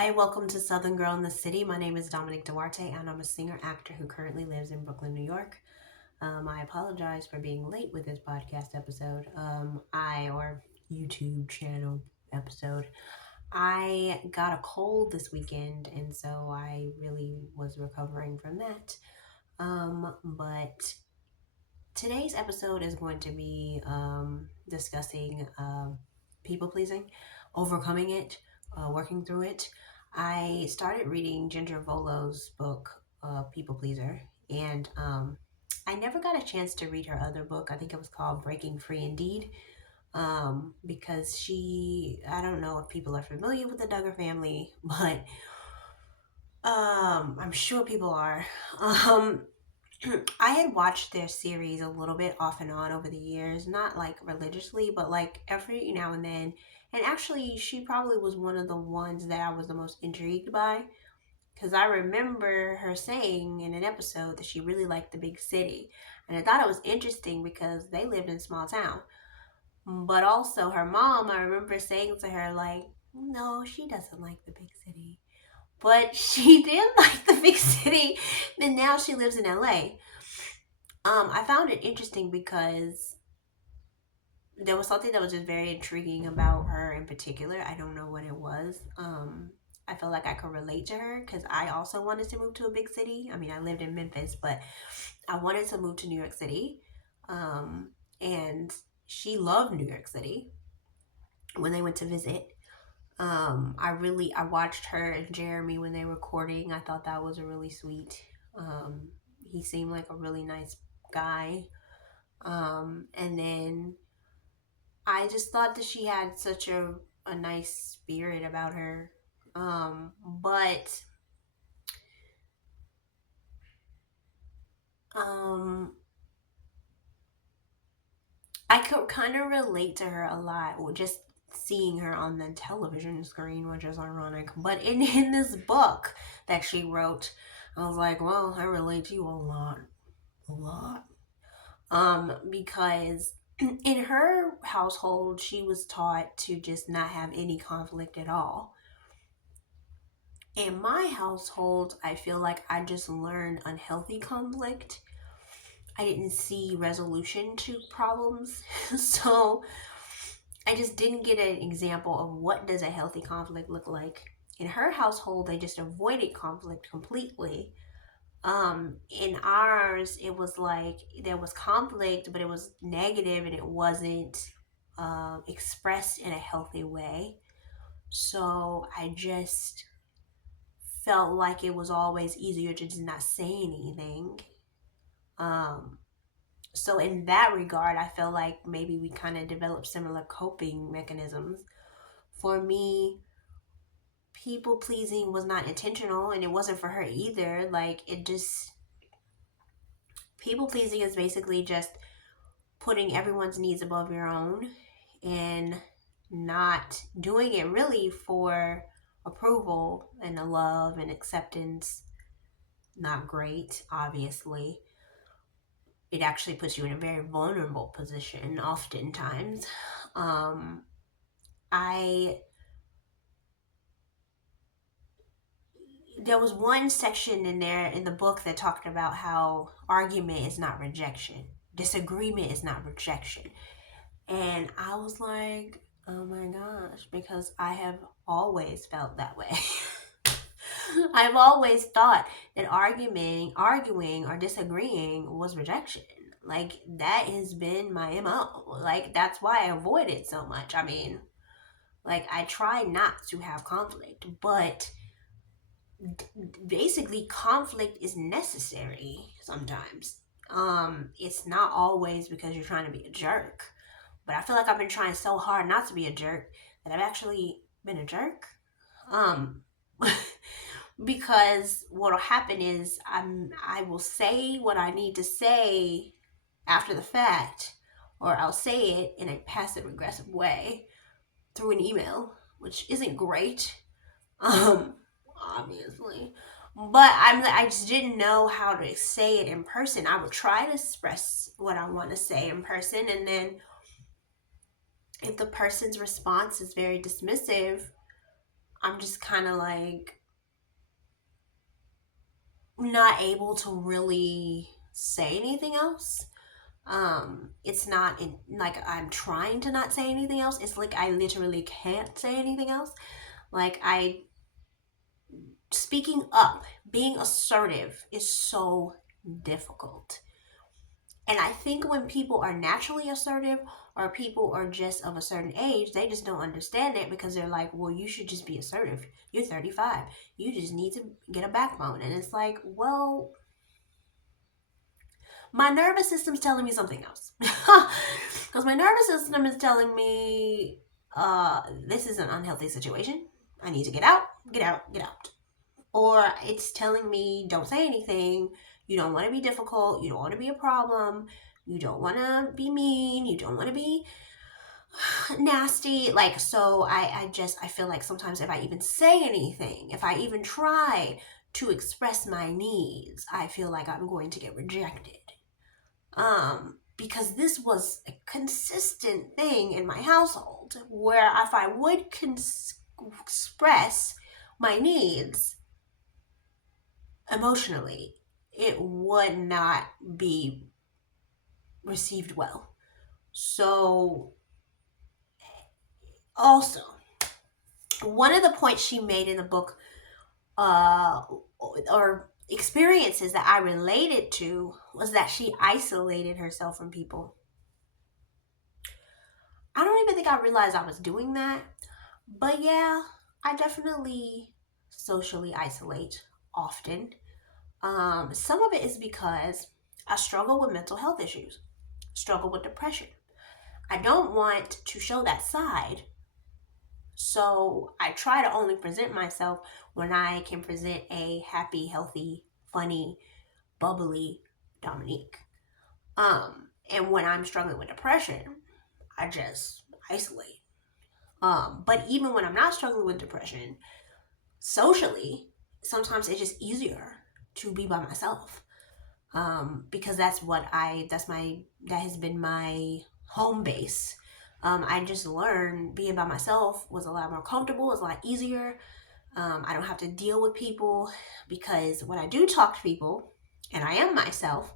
Hi, welcome to Southern Girl in the City. My name is Dominic Duarte, and I'm a singer-actor who currently lives in Brooklyn, New York. I apologize for being late with this podcast episode, or YouTube channel episode. I got a cold this weekend, and so I really was recovering from that. But today's episode is going to be discussing people pleasing, overcoming it, working through it. I started reading Ginger Volo's book, People Pleaser, and I never got a chance to read her other book. I think it was called Breaking Free Indeed, because I don't know if people are familiar with the Duggar family, but I'm sure people are. Um, I had watched their series a little bit off and on over the years, not like religiously, but like every now and then. And actually, she probably was one of the ones that I was the most intrigued by because I remember her saying in an episode that she really liked the big city. And I thought it was interesting because they lived in a small town. But also, her mom, I remember saying to her, like, no, she doesn't like the big city. But she did like the big city, and now she lives in LA. I found it interesting because there was something that was just very intriguing about her in particular. I don't know what it was. I feel like I could relate to her because I also wanted to move to a big city. I mean, I lived in Memphis, but I wanted to move to New York City. And she loved New York City when they went to visit. I watched her and Jeremy when they were recording. I thought that was a really sweet. He seemed like a really nice guy. And then I just thought that she had such a nice spirit about her. But um, I could kind of relate to her a lot, or just seeing her on the television screen, which is ironic. But in this book that she wrote, I was like, well, I relate to you a lot. Because in her household, she was taught to just not have any conflict at all. In my household, I feel like I just learned unhealthy conflict. I didn't see resolution to problems. So I just didn't get an example of what does a healthy conflict look like. In her household, they just avoided conflict completely. In ours, it was like there was conflict, but it was negative and it wasn't expressed in a healthy way. So I just felt like it was always easier to just not say anything. Um, so in that regard, I feel like maybe we kind of developed similar coping mechanisms. For me, people pleasing was not intentional and it wasn't for her either. Like it just people pleasing is basically just putting everyone's needs above your own and not doing it really for approval and a love and acceptance. Not great, obviously. It actually puts you in a very vulnerable position oftentimes. Um, I there was one section in there in the book that talked about how argument is not rejection, disagreement is not rejection, and I was like, oh my gosh, because I have always felt that way. I've always thought that arguing or disagreeing was rejection. Like that has been my MO. Like that's why I avoid it so much. I mean, like I try not to have conflict, but basically conflict is necessary sometimes. It's not always because you're trying to be a jerk, but I feel like I've been trying so hard not to be a jerk that I've actually been a jerk. Um because what'll happen is I will say what I need to say after the fact, or I'll say it in a passive aggressive way through an email, which isn't great. Um, obviously. But I just didn't know how to say it in person. I would try to express what I want to say in person, and then if the person's response is very dismissive, I'm just kind of like not able to really say anything else. It's not in, like I'm trying to not say anything else. It's like I literally can't say anything else. Like I speaking up, being assertive is so difficult. And I think when people are naturally assertive or people are just of a certain age, they just don't understand it because they're like, well, you should just be assertive. You're 35. You just need to get a backbone. And it's like, well, my nervous system's telling me something else. Because my nervous system is telling me this is an unhealthy situation. I need to get out, get out, get out. Or it's telling me don't say anything. You don't want to be difficult. You don't want to be a problem. You don't want to be mean. You don't want to be nasty. Like, so I feel like sometimes if I even say anything, if I even try to express my needs, I feel like I'm going to get rejected. Because this was a consistent thing in my household where if I would express my needs emotionally, it would not be received well. So, also, one of the points she made in the book, or experiences that I related to, was that she isolated herself from people. I don't even think I realized I was doing that, but yeah, I definitely socially isolate often. Some of it is because I struggle with mental health issues, struggle with depression. I don't want to show that side. So I try to only present myself when I can present a happy, healthy, funny, bubbly Dominique. And when I'm struggling with depression, I just isolate. But even when I'm not struggling with depression, socially, sometimes it's just easier to be by myself. Because that has been my home base. I just learned being by myself was a lot more comfortable, it's a lot easier. I don't have to deal with people because when I do talk to people and I am myself,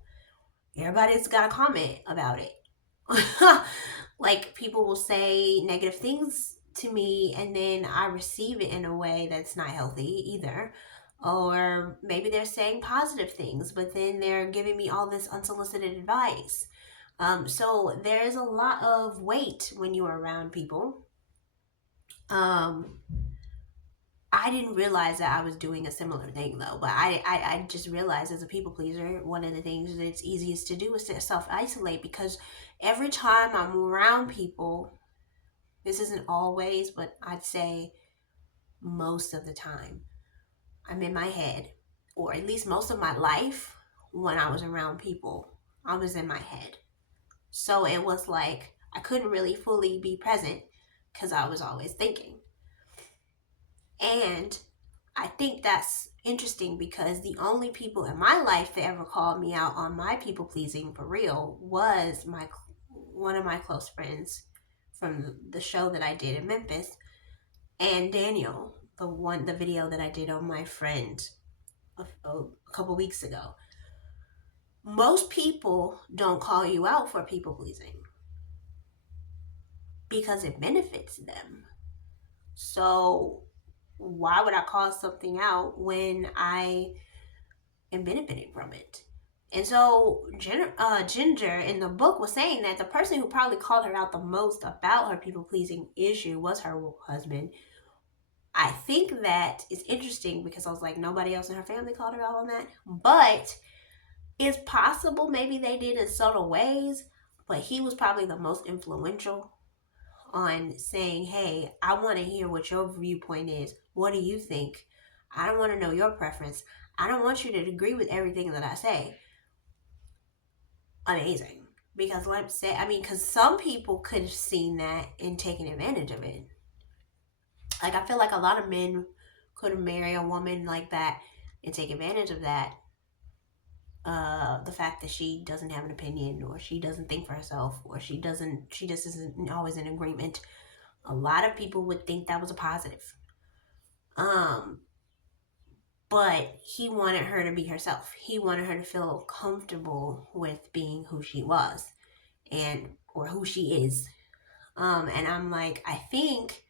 everybody's got a comment about it. Like people will say negative things to me and then I receive it in a way that's not healthy either. Or maybe they're saying positive things, but then they're giving me all this unsolicited advice. So there's a lot of weight when you're around people. Um, I didn't realize that I was doing a similar thing though, but I just realized as a people pleaser, one of the things that's easiest to do is to self isolate because every time I'm around people, this isn't always, but I'd say most of the time, I'm in my head, or at least most of my life when I was around people, I was in my head. So it was like I couldn't really fully be present because I was always thinking. And I think that's interesting because the only people in my life that ever called me out on my people pleasing for real was my one of my close friends from the show that I did in Memphis, and Daniel, the video that I did on my friend a couple weeks ago. Most people don't call you out for people pleasing because it benefits them. So why would I call something out when I am benefiting from it? And so Ginger in the book was saying that the person who probably called her out the most about her people pleasing issue was her husband. I think that is interesting because I was like, nobody else in her family called her out on that. But it's possible maybe they did in subtle ways, but he was probably the most influential on saying, hey, I want to hear what your viewpoint is. What do you think? I don't want to know your preference. I don't want you to agree with everything that I say. Amazing. Because let's say, because some people could have seen that and taken advantage of it. Like, I feel like a lot of men could have married a woman like that and take advantage of that. The fact that she doesn't have an opinion or she doesn't think for herself or she just isn't always in agreement. A lot of people would think that was a positive. Um, but he wanted her to be herself. He wanted her to feel comfortable with being who she was and or who she is. And I'm like, I think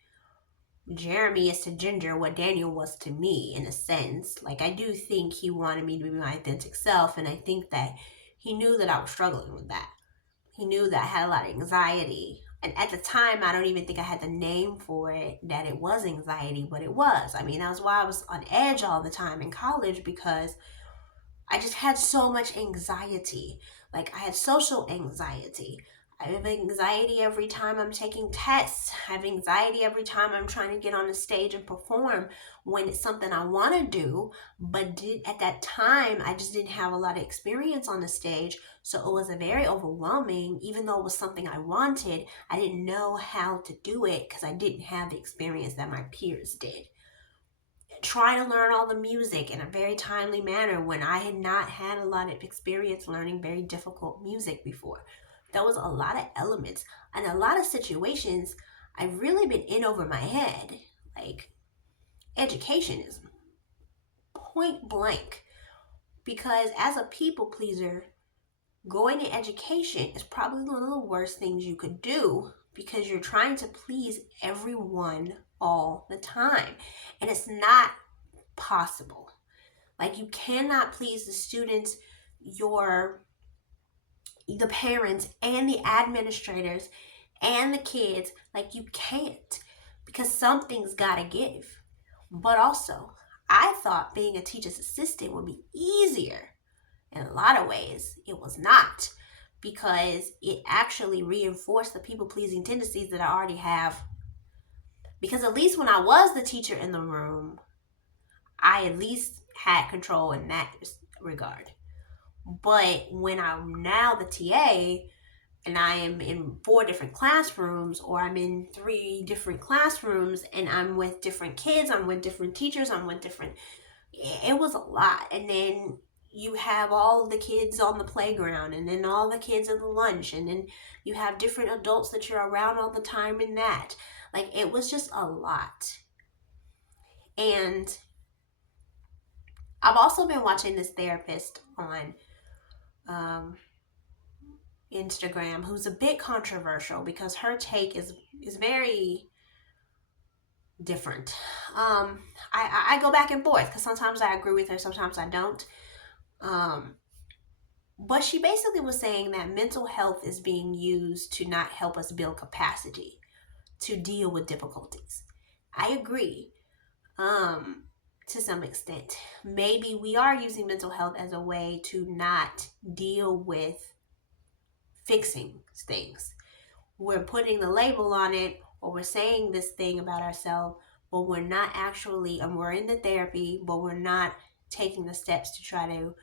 Jeremy is to Ginger what Daniel was to me in a sense. Like, I do think he wanted me to be my authentic self, and I think that he knew that I was struggling with that. He knew that I had a lot of anxiety. And at the time, I don't even think I had the name for it, that it was anxiety, but it was. I mean, that's why I was on edge all the time in college, because I just had so much anxiety. Like, I had social anxiety. I have anxiety every time I'm taking tests. I have anxiety every time I'm trying to get on the stage and perform when it's something I want to do. But at that time, I just didn't have a lot of experience on the stage. So it was a very overwhelming, even though it was something I wanted, I didn't know how to do it because I didn't have the experience that my peers did. Try to learn all the music in a very timely manner when I had not had a lot of experience learning very difficult music before. There was a lot of elements and a lot of situations I've really been in over my head. Like, education is point blank, because as a people pleaser, going to education is probably one of the worst things you could do, because you're trying to please everyone all the time, and it's not possible. Like, you cannot please the students, the parents and the administrators and the kids. Like, you can't, because something's gotta give. But also, I thought being a teacher's assistant would be easier. In a lot of ways, it was not, because it actually reinforced the people pleasing tendencies that I already have. Because at least when I was the teacher in the room, I at least had control in that regard. But when I'm now the TA and I am in 4 different classrooms, or I'm in 3 different classrooms, and I'm with different kids, I'm with different teachers, it was a lot. And then you have all the kids on the playground, and then all the kids at the lunch, and then you have different adults that you're around all the time in that. Like, it was just a lot. And I've also been watching this therapist on Instagram, who's a bit controversial because her take is very different. I go back and forth because sometimes I agree with her, sometimes I don't. But she basically was saying that mental health is being used to not help us build capacity to deal with difficulties. I agree. To some extent. Maybe we are using mental health as a way to not deal with fixing things. We're putting the label on it, or we're saying this thing about ourselves, but we're not actually, and we're in the therapy, but we're not taking the steps to try to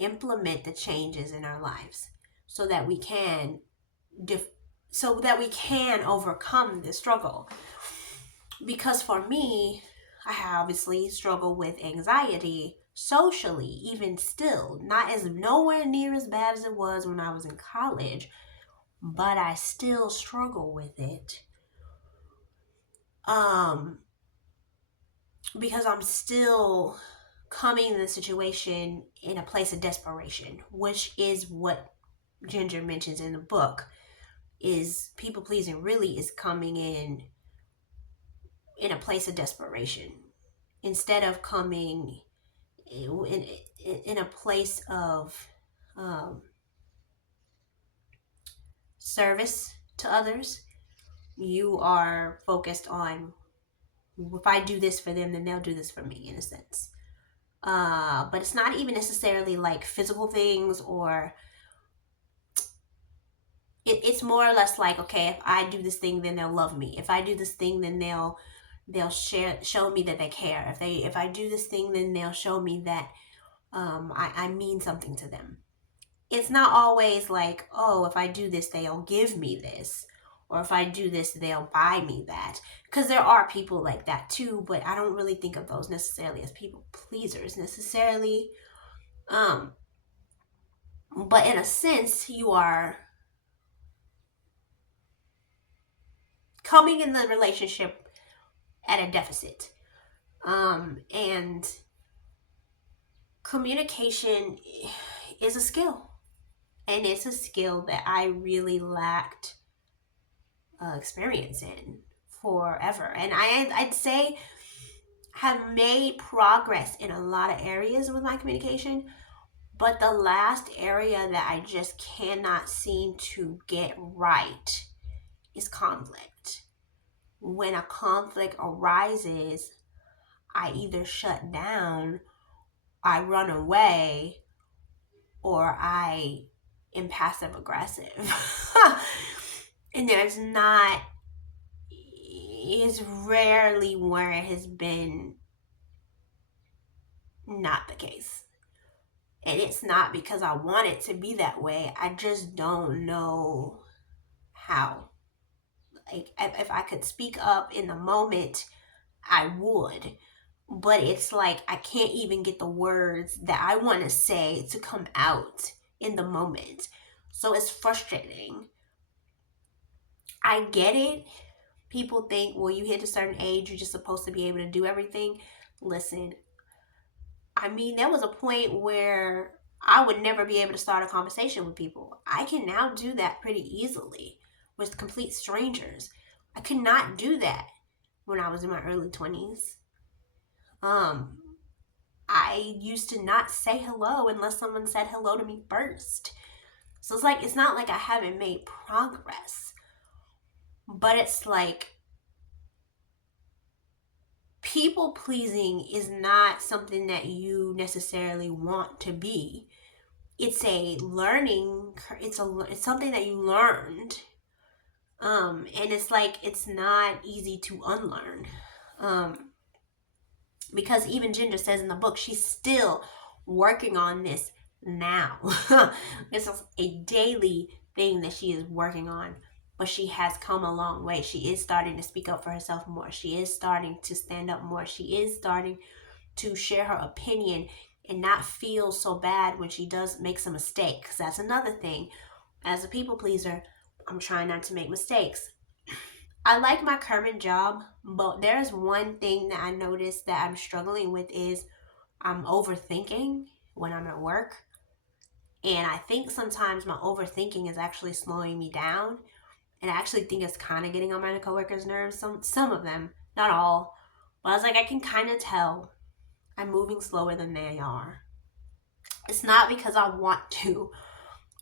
implement the changes in our lives so that we can overcome this struggle. Because for me, I obviously struggle with anxiety socially, even still. Not as nowhere near as bad as it was when I was in college, but I still struggle with it. Because I'm still coming in the situation in a place of desperation, which is what Ginger mentions in the book, is people pleasing really is coming in a place of desperation instead of coming in a place of service to others. You are focused on, if I do this for them, then they'll do this for me, in a sense. But it's not even necessarily like physical things, or it's more or less like, okay, if I do this thing, then they'll love me. If I do this thing, then they'll show me that they care. If I do this thing, then they'll show me that I mean something to them. It's not always like, oh, if I do this, they'll give me this, or if I do this, they'll buy me that. Because there are people like that too, but I don't really think of those necessarily as people pleasers necessarily. But in a sense, you are coming in the relationship at a deficit. And communication is a skill. And it's a skill that I really lacked experience in forever. And I'd say have made progress in a lot of areas with my communication. But the last area that I just cannot seem to get right is conflict. When a conflict arises, I either shut down, I run away, or I am passive aggressive. And there's not, it's rarely where it has been not the case. And it's not because I want it to be that way. I just don't know how. Like, if I could speak up in the moment, I would. But it's like I can't even get the words that I want to say to come out in the moment. So it's frustrating. I get it. People think, well, you hit a certain age, you're just supposed to be able to do everything. Listen, I mean, there was a point where I would never be able to start a conversation with people. I can now do that pretty easily with complete strangers. I could not do that when I was in my early 20s. Um, I used to not say hello unless someone said hello to me first. So it's like, it's not like I haven't made progress, but it's like people pleasing is not something that you necessarily want to be. It's a learning, it's something that you learned. And it's like, it's not easy to unlearn. Because even Ginger says in the book, she's still working on this now. This is a daily thing that she is working on, but she has come a long way. She is starting to speak up for herself more. She is starting to stand up more. She is starting to share her opinion and not feel so bad when she does make some mistakes. That's another thing. As a people pleaser, I'm trying not to make mistakes. I like my current job, but there's one thing that I noticed that I'm struggling with is I'm overthinking when I'm at work. And I think sometimes my overthinking is actually slowing me down. And I actually think it's kind of getting on my coworkers' nerves. Some of them, not all. But I was like, I can kind of tell I'm moving slower than they are. It's not because I want to.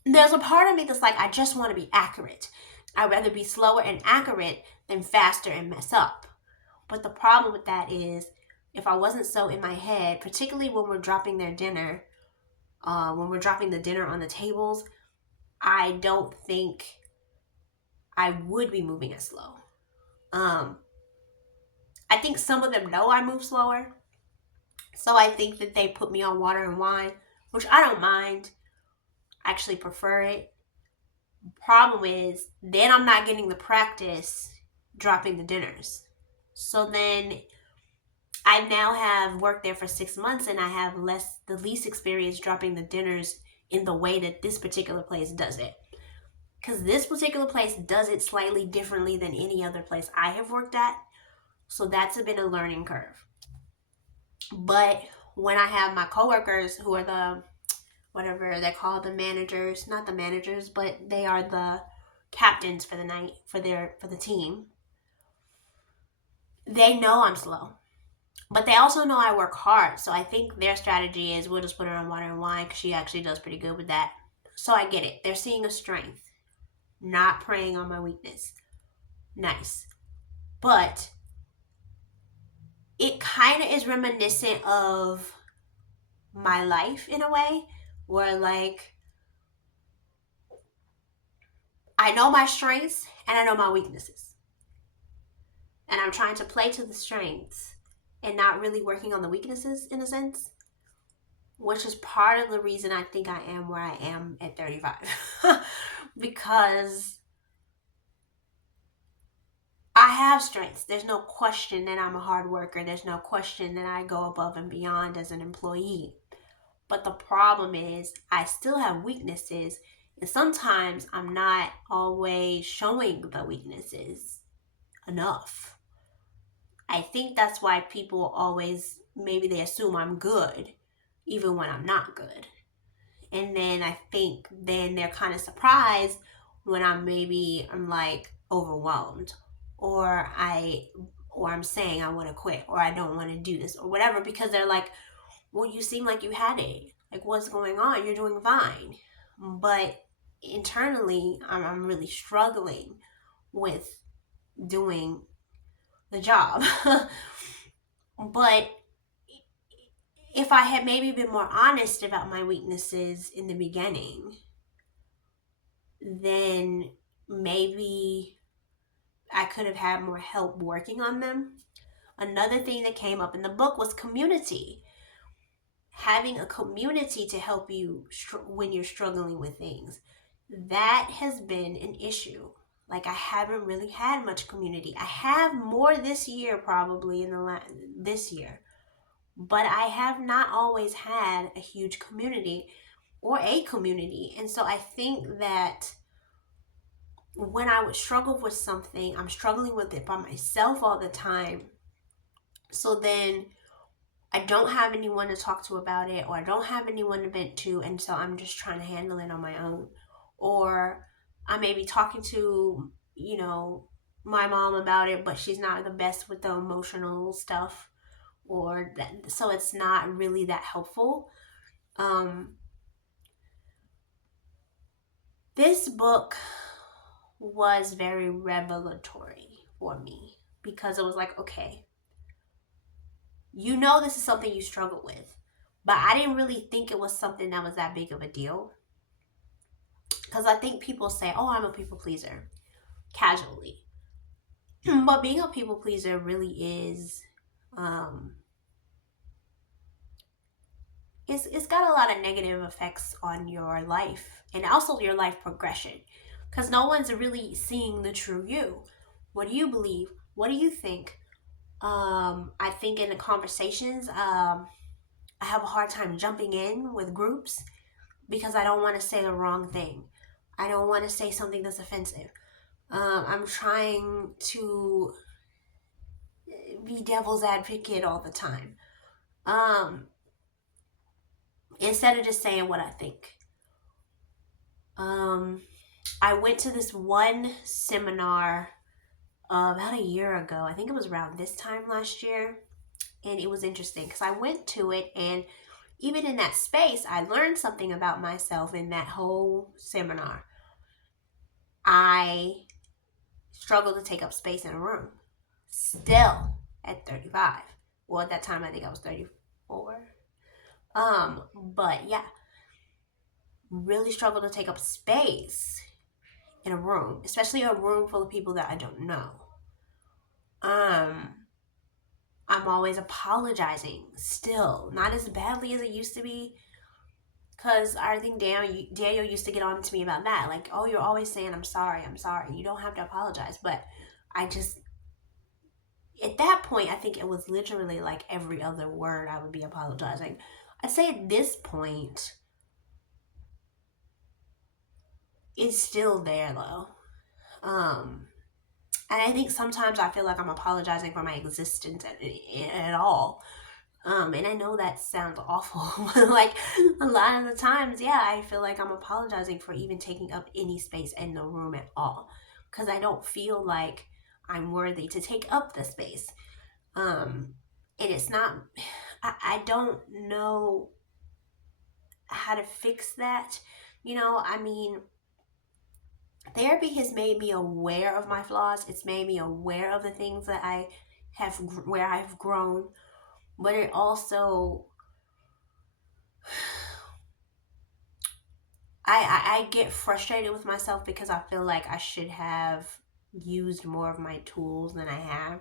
There's a part of me that's like, I just want to be accurate. I'd rather be slower and accurate than faster and mess up. But the problem with that is, if I wasn't so in my head, particularly when we're dropping their dinner, when we're dropping the dinner on the tables, I don't think I would be moving as slow. I think some of them know I move slower. So I think that they put me on water and wine, which I don't mind. I actually prefer it. Problem is, then I'm not getting the practice dropping the dinners. So then I now have worked there for 6 months and I have the least experience dropping the dinners in the way that this particular place does it. Because this particular place does it slightly differently than any other place I have worked at. So that's been a learning curve. But when I have my coworkers who are the, whatever they call the managers, not the managers, but they are the captains for the night, for the team, they know I'm slow. But they also know I work hard. So I think their strategy is we'll just put her on water and wine because she actually does pretty good with that. So I get it. They're seeing a strength, not preying on my weakness. Nice. But it kind of is reminiscent of my life in a way where, like, I know my strengths and I know my weaknesses. And I'm trying to play to the strengths and not really working on the weaknesses in a sense, which is part of the reason I think I am where I am at 35. Because I have strengths. There's no question that I'm a hard worker. There's no question that I go above and beyond as an employee. But the problem is I still have weaknesses, and sometimes I'm not always showing the weaknesses enough. I think that's why people always, maybe they assume I'm good even when I'm not good. And then I think then they're kind of surprised when I'm like overwhelmed, or I'm saying I want to quit, or I don't want to do this or whatever, because they're like, well, you seem like you had it. Like, what's going on? You're doing fine. But internally, I'm really struggling with doing the job. But if I had maybe been more honest about my weaknesses in the beginning, then maybe I could have had more help working on them. Another thing that came up in the book was community. Having a community to help you when you're struggling with things. That has been an issue. Like, I haven't really had much community. I have more this year, probably this year, but I have not always had a huge community or a community. And so I think that when I would struggle with something, I'm struggling with it by myself all the time. So then I don't have anyone to talk to about it, or I don't have anyone to vent to, and so I'm just trying to handle it on my own. Or I may be talking to, my mom about it, but she's not the best with the emotional stuff, or that, so it's not really that helpful. This book was very revelatory for me, because it was like, okay, this is something you struggle with, but I didn't really think it was something that was that big of a deal. Because I think people say, oh, I'm a people pleaser, casually. But being a people pleaser really is, it's got a lot of negative effects on your life and also your life progression. Because no one's really seeing the true you. What do you believe? What do you think? I think in the conversations, I have a hard time jumping in with groups because I don't want to say the wrong thing. I don't want to say something that's offensive. I'm trying to be devil's advocate all the time, instead of just saying what I think. I went to this one seminar about a year ago. I think it was around this time last year. And it was interesting because I went to it, and even in that space, I learned something about myself in that whole seminar. I struggle to take up space in a room. Still at 35. Well, at that time, I think I was 34. But yeah, really struggle to take up space in a room, especially a room full of people that I don't know. I'm always apologizing still, not as badly as it used to be, because I think Daniel used to get on to me about that, like, oh, you're always saying I'm sorry, you don't have to apologize. But I just, at that point, I think it was literally like every other word I would be apologizing. I'd say at this point, it's still there though. And I think sometimes I feel like I'm apologizing for my existence at all. And I know that sounds awful, but like a lot of the times, yeah, I feel like I'm apologizing for even taking up any space in the room at all, because I don't feel like I'm worthy to take up the space. And it's not, I don't know how to fix that. I mean, therapy has made me aware of my flaws. It's made me aware of the things that where I've grown. But it also, I get frustrated with myself because I feel like I should have used more of my tools than I have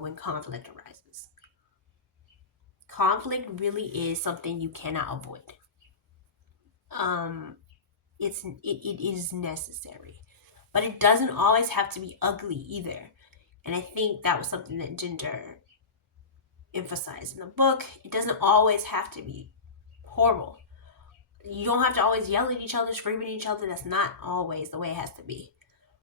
when conflict arises. Conflict really is something you cannot avoid. It is necessary, but it doesn't always have to be ugly either. And I think that was something that Ginger emphasized in the book. It doesn't always have to be horrible. You don't have to always yell at each other, scream at each other. That's not always the way it has to be.